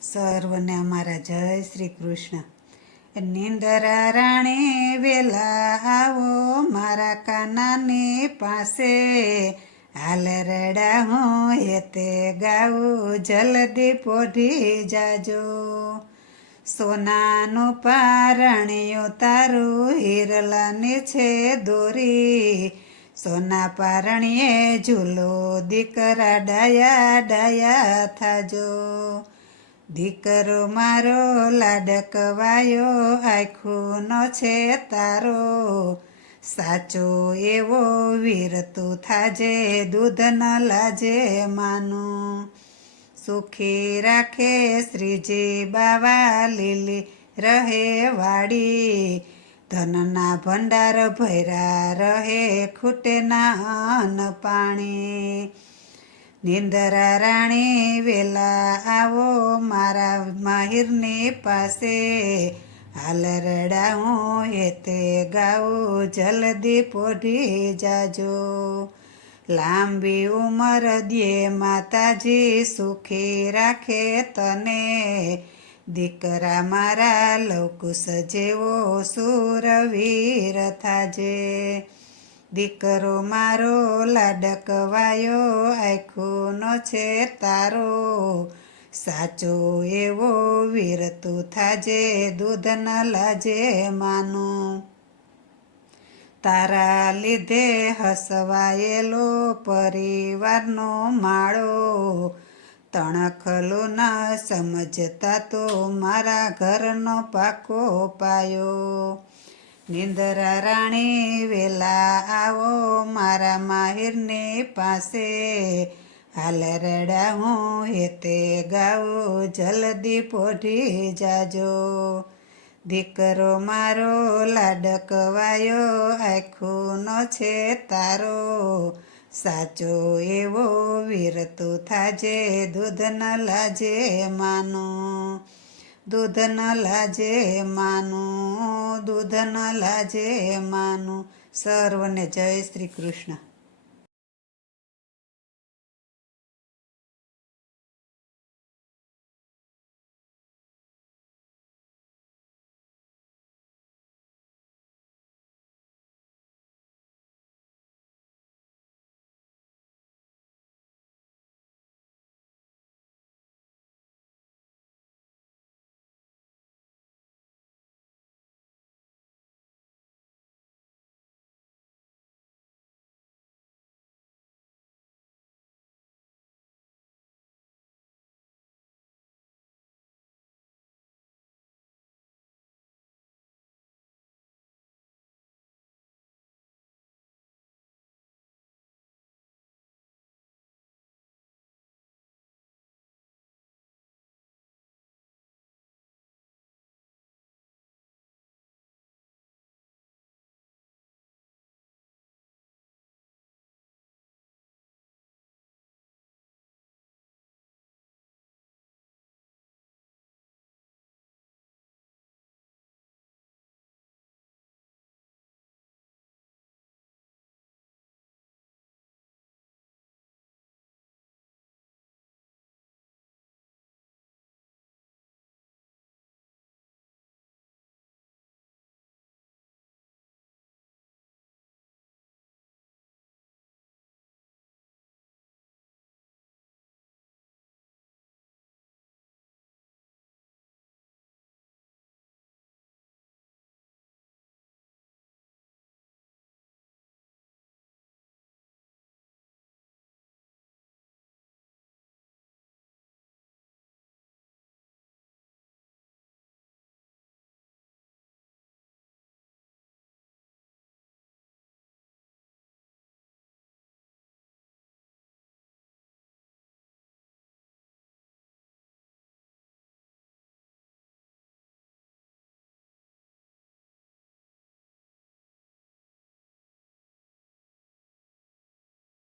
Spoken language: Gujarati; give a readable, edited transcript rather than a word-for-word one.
સર્વને અમારા જય શ્રી કૃષ્ણ. નિંદરા રાણી વેલા આવો મારા કાનાની પાસે, હાલ રડા હું એતે ગાવું જલ્દી પોઢી જાજો. સોનાનું પારણિયું તારું હિરલાની છે દોરી, સોના પારણીએ ઝૂલો દીકરા ડાયા ડાયા થાજો. દીકરો મારો લાડકવાયો આખુંનો છે તારો, સાચો એવો વીર તું થાજે દૂધ ન લાજે માનું. સુખી રાખે શ્રીજી બાવા લીલી રહે વાડી, ધનના ભંડાર ભર્યા રહે ખૂટે ના અન્ન પાણી. નિંદરા રાણી વેલા આવો મારા માહિરની પાસે, હાલ રડાવું એતે ગાવું જલ્દી પોઢી જાજો. લાંબી ઉંમર દે માતાજી સુખી રાખે તને, દીકરા મારા લવકુશ જેવો સુરવીર થાજે. દીકરો મારો લાડકવાયો આખુંનો છે તારો, સાચો એવો વીર તું થાજે દૂધ ન લાજે માનું. તારા લીધે હસવાયેલો પરિવારનો માળો, તણખલો ન સમજતા તો મારા ઘરનો પાકો પાયો. નિંદરા રાણી વેલા આવો મારા માહિરની પાસે, હાલ રડાવું એતે ગાવું જલ્દી પોઢી જાજો. દીકરો મારો લાડકવાયો આખુંનો છે તારો, સાચો એવો વીર તું થાજે દૂધ ન લાજે માનું. દૂધ ન લાજે માનું, દૂધ ન લાજે માનું. સર્વને જય શ્રી કૃષ્ણ.